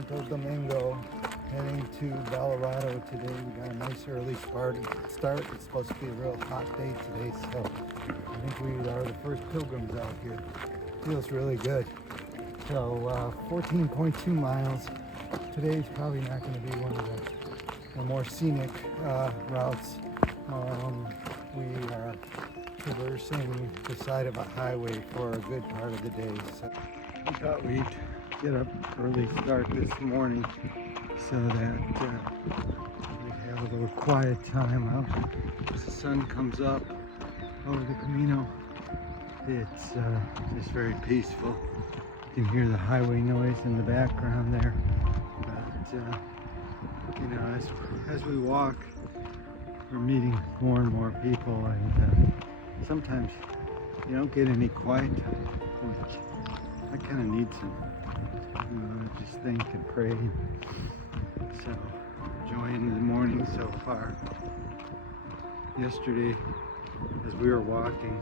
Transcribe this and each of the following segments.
Santo Domingo, heading to Colorado today. We got a nice early start. It's supposed to be a real hot day today, so I think we are the first pilgrims out here. Feels really good. So 14.2 miles. Today's probably not going to be one of the more scenic routes. We are traversing the side of a highway for a good part of the day. So I thought we'd get up early start this morning so that we'd have a little quiet time out. As the sun comes up over the Camino, it's just very peaceful. You can hear the highway noise in the background there. But, you know, as we walk, we're meeting more and more people, and sometimes you don't get any quiet time, which I kind of need some. Just think and pray. So, enjoying the morning so far. Yesterday, as we were walking,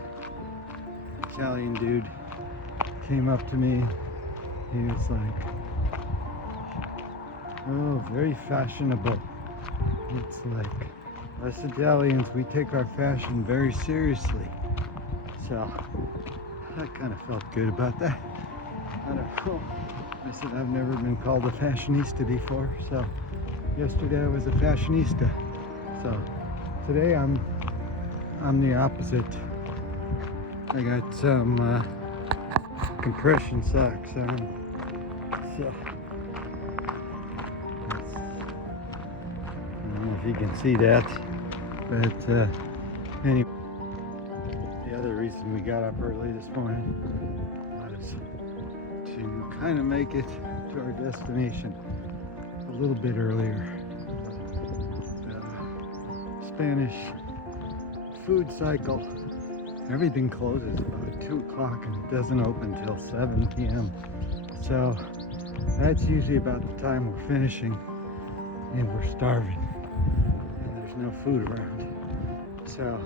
an Italian dude came up to me. He was like, "Oh, very fashionable." It's like, us Italians, we take our fashion very seriously. So, I kind of felt good about that. I don't know. I said I've never been called a fashionista before, so yesterday I was a fashionista. So today I'm the opposite. I got some compression socks on, so I don't know if you can see that, but anyway, the other reason we got up early this morning was to kind of make it to our destination a little bit earlier. The Spanish food cycle, everything closes about 2 o'clock and it doesn't open till 7 p.m. So that's usually about the time we're finishing and we're starving and there's no food around. So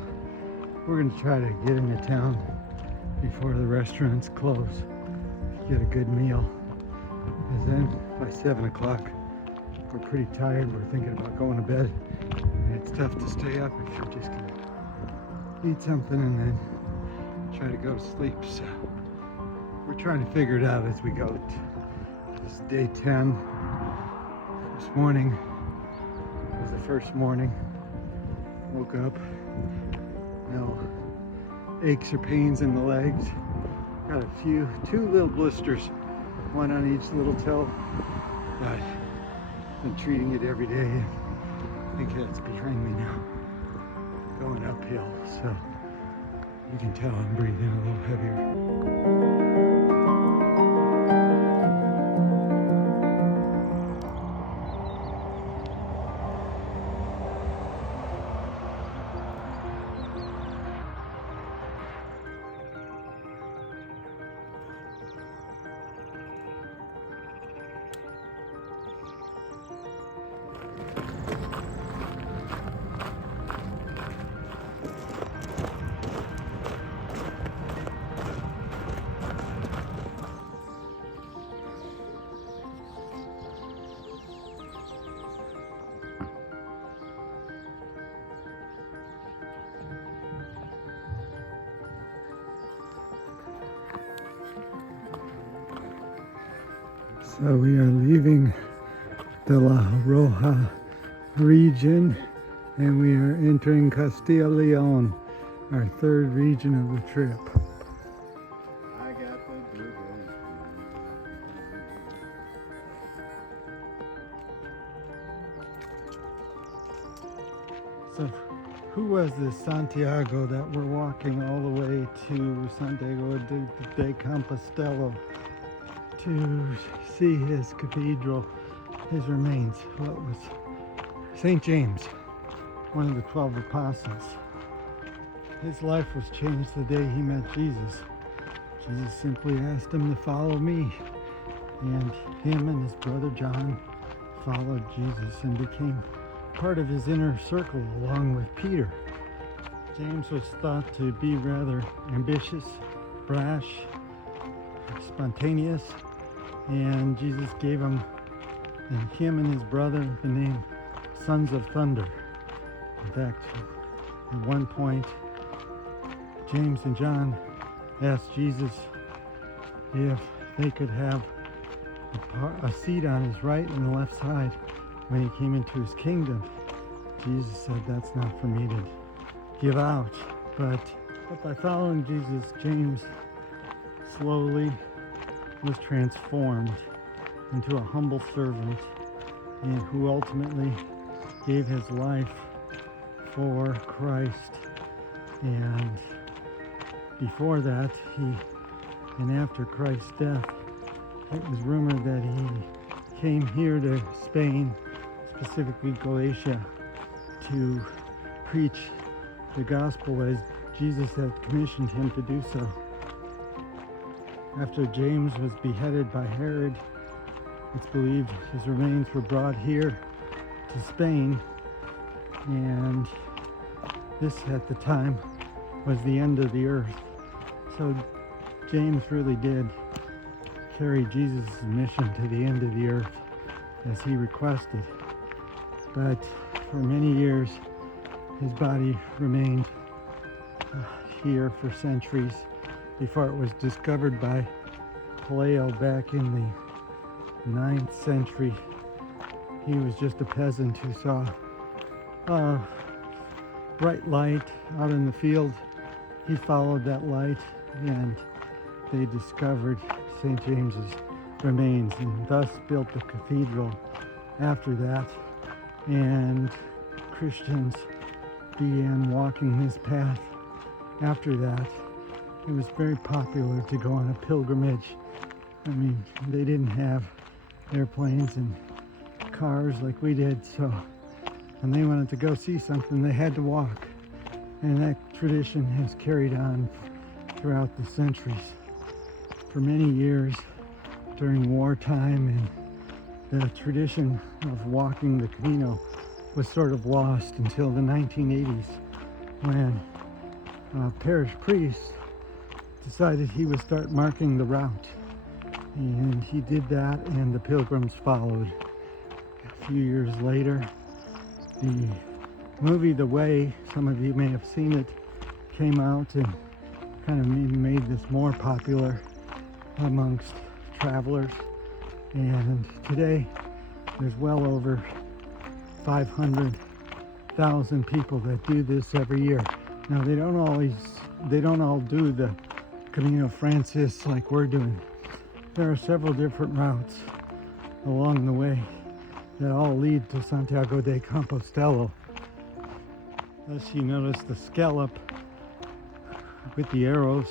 we're going to try to get into town before the restaurants close. Get a good meal, because then by 7 o'clock we're pretty tired. We're thinking about going to bed, and it's tough to stay up if you're just gonna eat something and then try to go to sleep. So we're trying to figure it out as we go. This is day 10. This morning was the first morning. Woke up, no aches or pains in the legs. Got two little blisters, one on each little toe, but been treating it every day. I think that's behind me now, going uphill, so you can tell I'm breathing a little heavier. So we are leaving the La Roja region and we are entering Castilla León, our third region of the trip. I got the blue. So who was this Santiago that we're walking all the way to Santiago de Compostela to see his cathedral, his remains? Well, it was St. James, one of the 12 apostles. His life was changed the day he met Jesus. Jesus simply asked him to follow me, and him and his brother John followed Jesus and became part of his inner circle along with Peter. James was thought to be rather ambitious, brash, spontaneous, and Jesus gave him and him and his brother the name Sons of Thunder. In fact, at one point, James and John asked Jesus if they could have a seat on his right and the left side when he came into his kingdom. Jesus said, that's not for me to give out. But by following Jesus, James slowly was transformed into a humble servant and who ultimately gave his life for Christ. And before that, and after Christ's death, it was rumored that he came here to Spain, specifically Galatia, to preach the gospel as Jesus had commissioned him to do so. After James was beheaded by Herod, it's believed his remains were brought here to Spain, and this at the time was the end of the earth. So James really did carry Jesus' mission to the end of the earth as he requested. But for many years, his body remained here for centuries before it was discovered by Pelayo back in the 9th century. He was just a peasant who saw a bright light out in the field. He followed that light and they discovered St. James's remains and thus built the cathedral after that. And Christians began walking this path after that. It was very popular to go on a pilgrimage. I mean, they didn't have airplanes and cars like we did, so when they wanted to go see something, they had to walk. And that tradition has carried on throughout the centuries. For many years during wartime, and the tradition of walking the Camino was sort of lost until the 1980s when a parish priest decided he would start marking the route. And he did that, and the pilgrims followed. A few years later, the movie The Way, some of you may have seen it, came out and kind of made this more popular amongst travelers. And today, there's well over 500,000 people that do this every year. Now, they don't all do the Camino Frances like we're doing. There are several different routes along the way that all lead to Santiago de Compostela. Thus, you notice the scallop with the arrows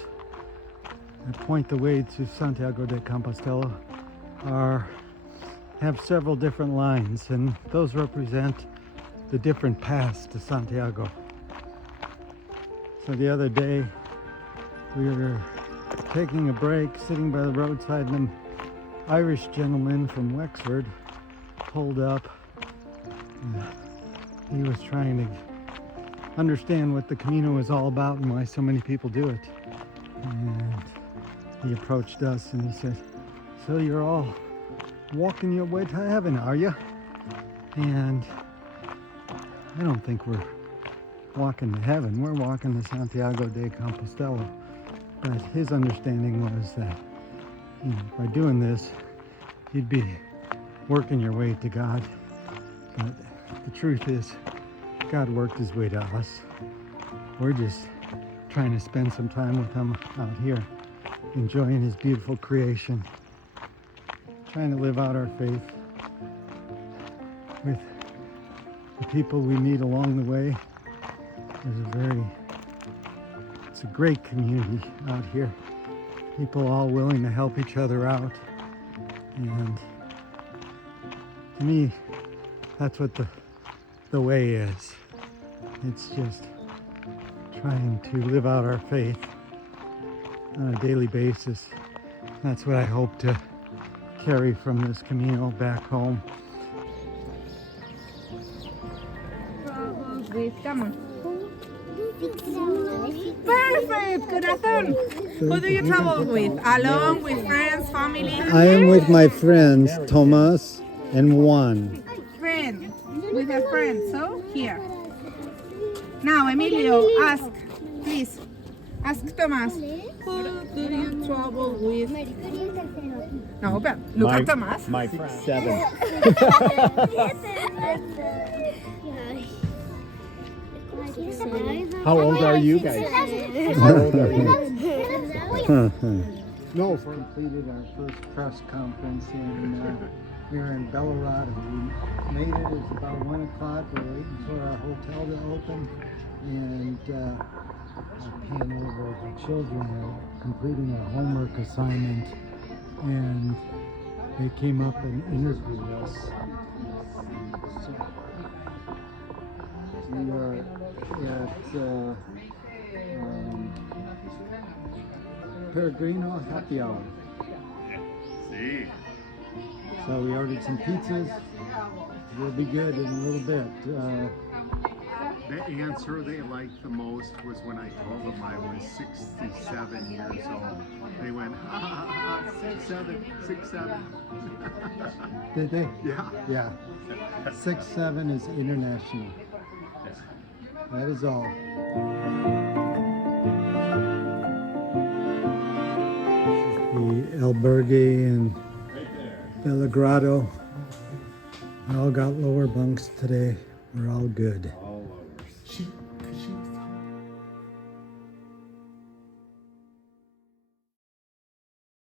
that point the way to Santiago de Compostela have several different lines, and those represent the different paths to Santiago. So the other day, we were taking a break, sitting by the roadside, and an Irish gentleman from Wexford pulled up. He was trying to understand what the Camino is all about and why so many people do it. And he approached us and he said, "So you're all walking your way to heaven, are you?" And I don't think we're walking to heaven. We're walking to Santiago de Compostela. But his understanding was that by doing this, you'd be working your way to God. But the truth is, God worked his way to us. We're just trying to spend some time with him out here, enjoying his beautiful creation, trying to live out our faith with the people we meet along the way. It's a great community out here. People all willing to help each other out. And to me, that's what the way is. It's just trying to live out our faith on a daily basis. That's what I hope to carry from this Camino back home. Perfect, corazón. Who do you travel with? Alone, with friends, family? I am with my friends, Thomas and 1. Friend. With a friend. So, here. Now, Emilio, ask. Please. Ask Thomas. Who do you travel with? No, but look at Thomas. My friend. 7. How old are you guys? How old are you? No, we completed our first press conference and we were in Bellerado. We made it. It was about 1 o'clock. We were waiting for our hotel to open, and I came over. The children were completing a homework assignment, and they came up and interviewed us. So we are at Peregrino Happy Hour. See. So we ordered some pizzas. We'll be good in a little bit. The answer they liked the most was when I told them I was 67 years old. They went, ha ha ha, 6'7". Did they? Yeah. Yeah. 6'7" is international. That is all. The albergue in Belgrado. We all got lower bunks today. We're all good.